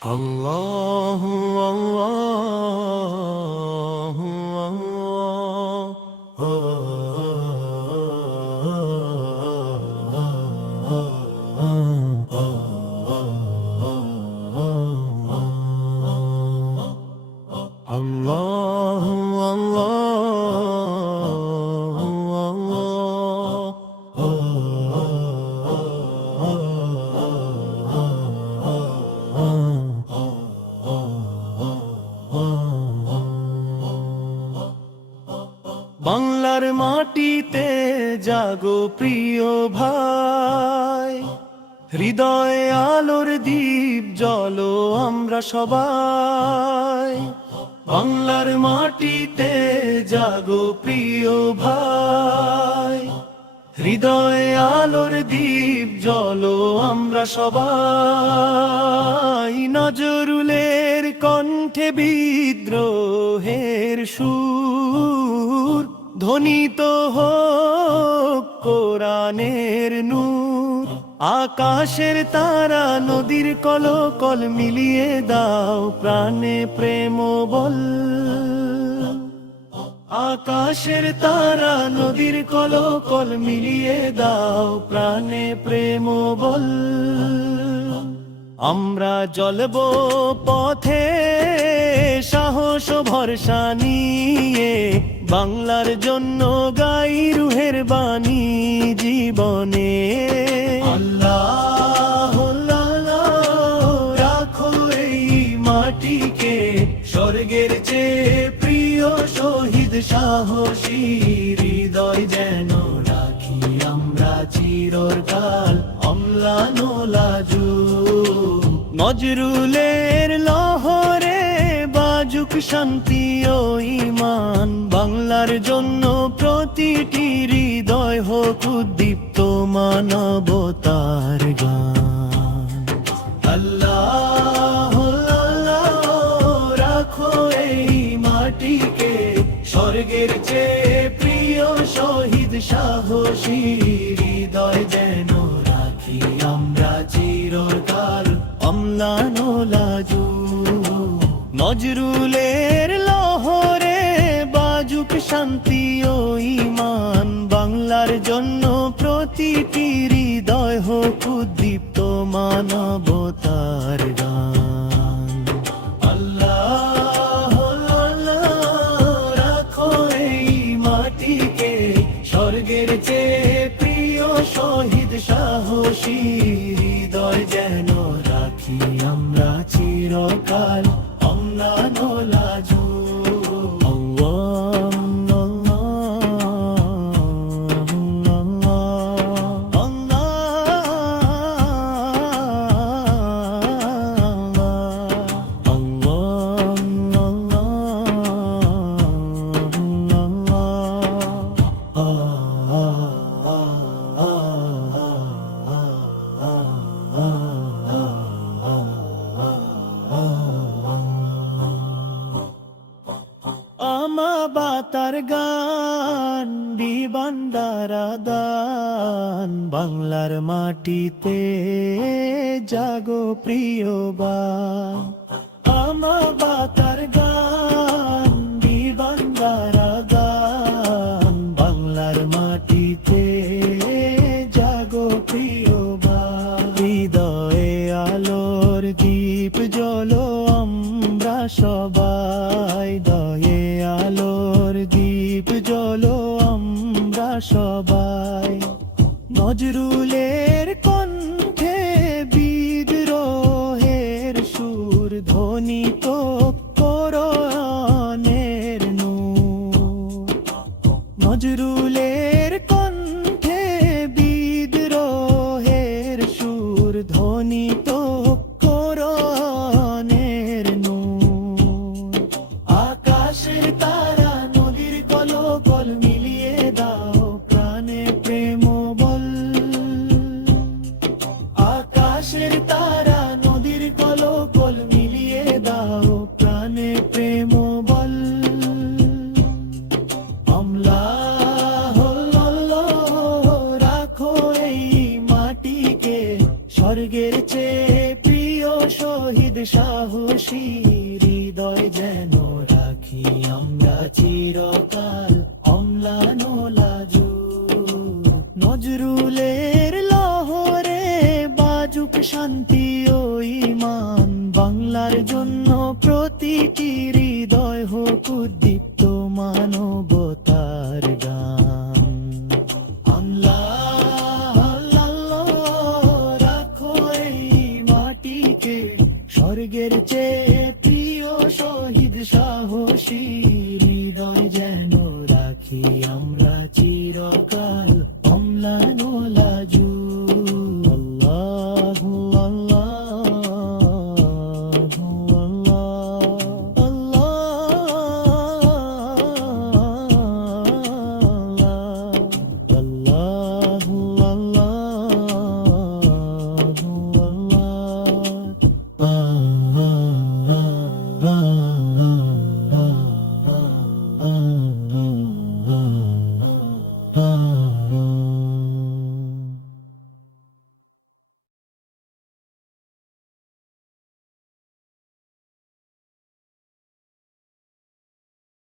আল্লাহু আল্লাহু আল্লাহু বাংলার মাটিতে জাগো প্রিয় ভাই, হৃদয়ে আলোর দীপ জ্বলো আমরা সবাই। বাংলার মাটিতে জাগো প্রিয় ভাই, হৃদয়ে আলোর দীপ জ্বলো আমরা সবাই। নজরুলের কণ্ঠে বিদ্রোহের সুর ধ্বনিত হোক কোরআনের নূর। আকাশের তারা নদীর কলকল মিলিয়ে দাও প্রাণে প্রেম বল। আকাশের তারা নদীর কলকল মিলিয়ে দাও প্রাণে প্রেম বল। আমরা জ্বলবো পথে সাহস ভরসা নিয়ে, বাংলার জন্য গাই রুহের বাণী জীবনে। আল্লাহ রাখো এই মাটিকে স্বর্গের চেয়ে প্রিয়, শহীদ সাহসী হৃদয় যেন রাখি আমরা চিরকাল অম্লান লাজু। নজরুলের লহরে বাজুক শান্তি ও ঈমান, বাংলার জন্য প্রতিটি হৃদয় হোক উদ্দীপ্ত মানবতার গান। আল্লাহ রাখো এই মাটিকে স্বর্গের চেয়ে প্রিয়, শহীদ সাহসী হৃদয় যেন রাখি আমরা চিরকাল অম্লান লাজু। নজরুলের লহরে বাজুক শান্তি ও ঈমান, বাংলার জন্য প্রতিটি হৃদয় হোক উদ্দীপ্ত মানবতার গান। আল্লাহ রাখো এই মাটিকে স্বর্গের চেয়ে প্রিয়, শহীদ সাহসী হৃদয় যেন রাখি আমরা চিরকাল অম্লান লাজু। বাতার গান বিবান্দারা দান, বাংলার মাটিতে জাগো প্রিয় বান। আমা বাতার গান বিবান্দারা দান, বাংলার মাটিতে জাগো প্রিয় বান। হৃদয়ে আলোর দীপ জ্বলো আমরা সবাই, দয়ে আলোর দীপ জ্বলো আমরা সবাই। নজরুলের কণ্ঠে বিদ্রোহের সুর ধ্বনিত কোরআনের নূর। নজরুলের কণ্ঠে বিদ্রোহের সুর ধ্বনিত কোরআনের নূর। আকাশের তারা নদীর কলকল মিলিয়ে দাও প্রাণে প্রেম বল। আকাশের তারা নদীর কলকল মিলিয়ে দাও প্রাণে প্রেম বল। আল্লাহ রাখো এই মাটিকে স্বর্গের চেয়ে প্রিয়, শহীদ সাহসী হৃদয় যেন রাখি আমরা চিরকাল অম্লান লাজু। নজরুলের লহরে বাজুক শান্তি ও ঈমান, বাংলার জন্য প্রতিটি হৃদয় হোক উদ্দীপ্ত মানবতার গান। আল্লাহ আল্লাহ রাখো এই মাটিকে স্বর্গের চেয়ে প্রিয়, শহীদ সাহসী হৃদয় যেন রাখি আমরা চিরকাল অম্লান লাজু। আল্লাহু আল্লাহু আল্লাহ আল্লাহু আল্লাহু আল্লাহ।